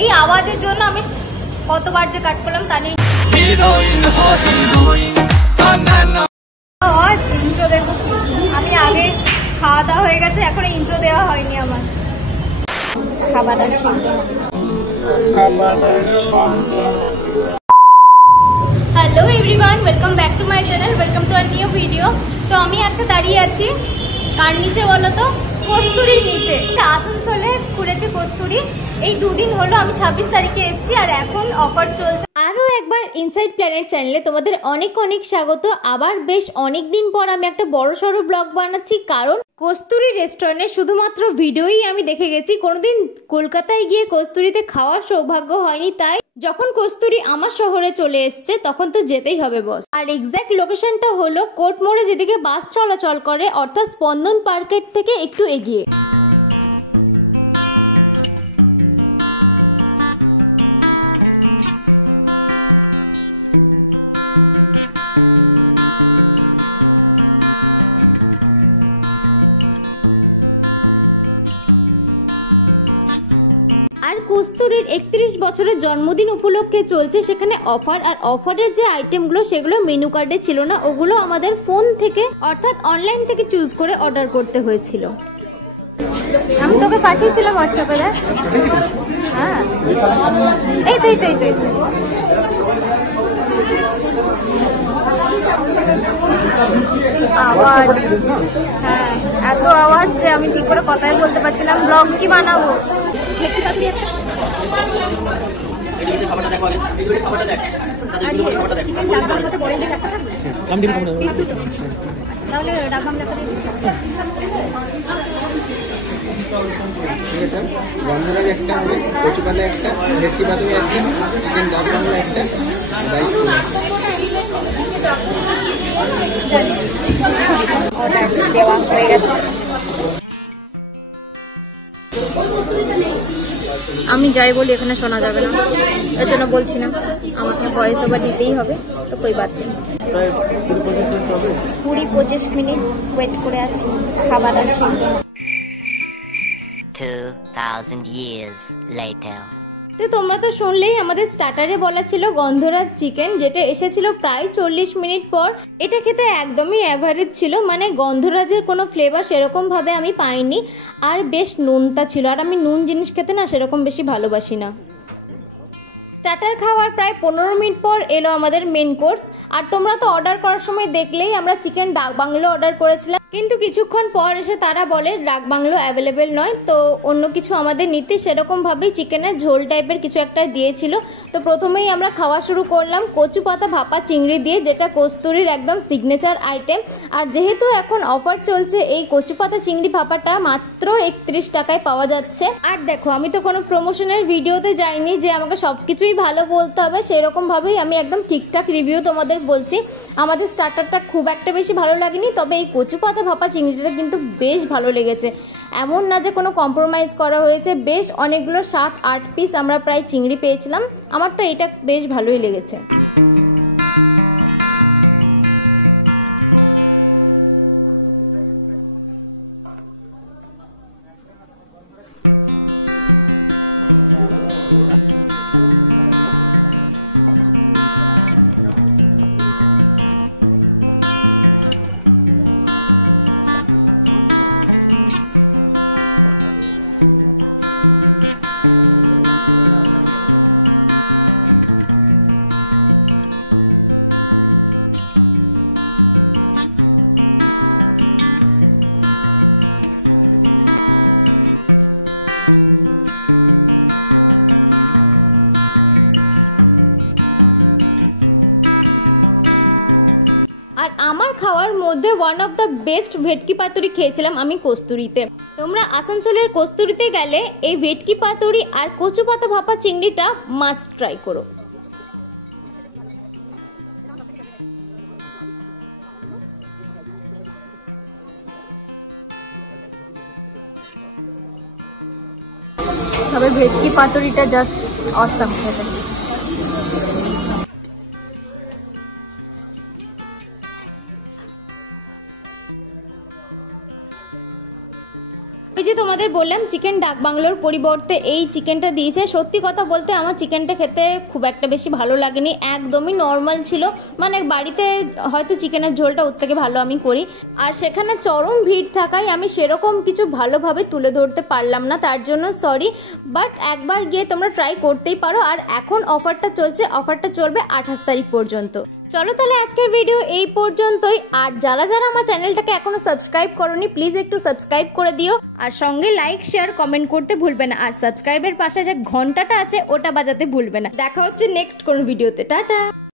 এই আওয়াজের জন্য আমি কতবার যে কাট করলাম তা নিয়ে আওয়াজ ইন্ট্রো দেবো কি? আমি আগে খাওয়া দাওয়া হয়ে গেছে, এখন ইন্ট্রো দেওয়া হয়নি আমার। খাবারের hello everyone, welcome back to my channel, welcome to our new video. তো আমি আজকে দাঁড়িয়ে আছি কার নিচে বলো তো? কস্তুরীর নিচে। আসানসোলে খুলেছে কস্তুরী। এই দুদিন হলো, আমি 26 তারিখে এসেছি আর এখন অফার চলছে। আরও একবার ইনসাইড প্ল্যানেট চ্যানেলে তোমাদের অনেক অনেক স্বাগত। আবার বেশ অনেক দিন পর আমি একটা বড় সড়ো ব্লগ বানাচ্ছি, কারণ কস্তুরী রেস্টুরেন্টে শুধুমাত্র ভিডিওই আমি দেখে গেছি, কোনোদিন কলকাতায় গিয়ে কস্তুরীতে খাওয়ার সৌভাগ্য হয়নি। তাই যখন কস্তুরী আমার শহরে চলে এসছে তখন তো যেতেই হবে বস। আর এক্স্যাক্ট লোকেশনটা হলো কোর্ট মোড়ে যেদিকে বাস চলাচল করে, অর্থাৎ স্পন্দন পার্কের থেকে একটু এগিয়ে। কস্তুরীর 31 বছরের জন্মদিন উপলক্ষে চলছে সেখানে অফার। আর অফারের যে আইটেমগুলো সেগুলো মেনু কার্ডে ছিল না, ওগুলো আমাদের ফোন থেকে অর্থাৎ অনলাইন থেকে চুজ করে অর্ডার করতে হয়েছিল। আমি তোকে পাঠিয়েছিলাম হোয়াটসঅ্যাপে। হ্যাঁ এই তুই আওয়াজ, হ্যাঁ এত আওয়াজ যে আমি ঠিক করে কথাই বলতে পারছিলাম। ব্লগ কি বানাবো? গন্ধরাজ একটা হবে, কচু পাতা একটা, ভেটকি পাতুরি একটা, চিকেন ডাবল একটা, দেওয়া হয়ে গেছে। আমি যাই বলি এখানে শোনা যাবে না, ওই জন্য বলছি না। আমাকে ভয়েস ওভার দিতেই হবে, তো কই বাদ নেই। 20-25 মিনিট ওয়েট করে আছি, খাবার আসে। 2000 years later. তো তোমরা তো শুনলেই, আমাদের স্টার্টারে বলা ছিল গন্ধরাজ চিকেন, যেটা এসেছিল প্রায় 40 মিনিট পর। এটা খেতে একদমই অ্যাভারেজ ছিল, মানে গন্ধরাজের কোনো ফ্লেভার সেরকমভাবে আমি পাইনি। আর বেশ নুনতা ছিল, আর আমি নুন জিনিস খেতে না সেরকম বেশি ভালোবাসি না। স্টার্টার খাওয়ার প্রায় 15 মিনিট পর এলো আমাদের মেন কোর্স। আর তোমরা তো অর্ডার করার সময় দেখলেই আমরা চিকেন ডাক বাংলো অর্ডার করেছিলাম, কিন্তু কিছুক্ষণ পর এসে তারা বলে ডাক বাংলো অ্যাভেলেবেল নয়, তো অন্য কিছু আমাদের নিতে। সেরকমভাবেই চিকেনের ঝোল টাইপের কিছু একটা দিয়েছিল। তো প্রথমেই আমরা খাওয়া শুরু করলাম কচু পাতা ভাপা চিংড়ি দিয়ে, যেটা কস্তুরীর একদম সিগনেচার আইটেম। আর যেহেতু এখন অফার চলছে, এই কচু পাতা চিংড়ি ভাপাটা মাত্র 31 টাকায় পাওয়া যাচ্ছে। আর দেখো, আমি তো কোনো প্রমোশনের ভিডিওতে যাইনি যে আমাকে সব কিছুই ভালো বলতে হবে, সেরকমভাবেই আমি একদম ঠিকঠাক রিভিউ তোমাদের বলছি। আমাদের স্টার্টারটা খুব একটা বেশি ভালো লাগেনি, তবে এই কচু পাতা ভাপা চিংড়িটা কিন্তু বেশ ভালো লেগেছে। এমন না যে কোনো কম্প্রোমাইজ করা হয়েছে, বেশ অনেকগুলো 7-8 পিস আমরা প্রায় চিংড়ি পেয়েছিলাম। আমার তো এটা বেশ ভালোই লেগেছে। ওয়ান অফ দ্য বেস্ট ভেটকি পাতুরি খেয়েছিলাম আমি কস্তুরীতে। তোমরা আসানসোলের কস্তুরীতে গেলে এই ভেটকি পাতুরি আর কচু পাতা ভাপা চিংড়িটা মাস্ট ট্রাই করো। তবে ভেটকি পাতুরিটা জাস্ট অসাম খেতে। এই যে তোমাদের বললাম চিকেন ডাক বাংলোর পরিবর্তে এই চিকেনটা দিয়েছে। সত্যি কথা বলতে আমার চিকেনটা খেতে খুব একটা বেশি ভালো লাগেনি, একদমই নর্মাল ছিল। মানে বাড়িতে হয়তো চিকেনের ঝোলটা ওর থেকে ভালো আমি করি, আর সেখানে চরম ভিড় থাকায় আমি সেরকম কিছু ভালোভাবে তুলে ধরতে পারলাম না, তার জন্য সরি। বাট একবার গিয়ে তোমরা ট্রাই করতেই পারো। আর এখন অফারটা চলছে, অফারটা চলবে 28 তারিখ পর্যন্ত। চলো তাহলে আজকের ভিডিও এই পর্যন্তই। আর যারা যারা আমার চ্যানেলটাকে এখনো সাবস্ক্রাইব করোনি প্লিজ একটু সাবস্ক্রাইব করে দিও, আর সঙ্গে লাইক শেয়ার কমেন্ট করতে ভুলবে না, আর সাবস্ক্রাইবের পাশে যে ঘন্টাটা আছে ওটা বাজাতে ভুলবে না। দেখা হচ্ছে নেক্সট কোন ভিডিওতে। টাটা।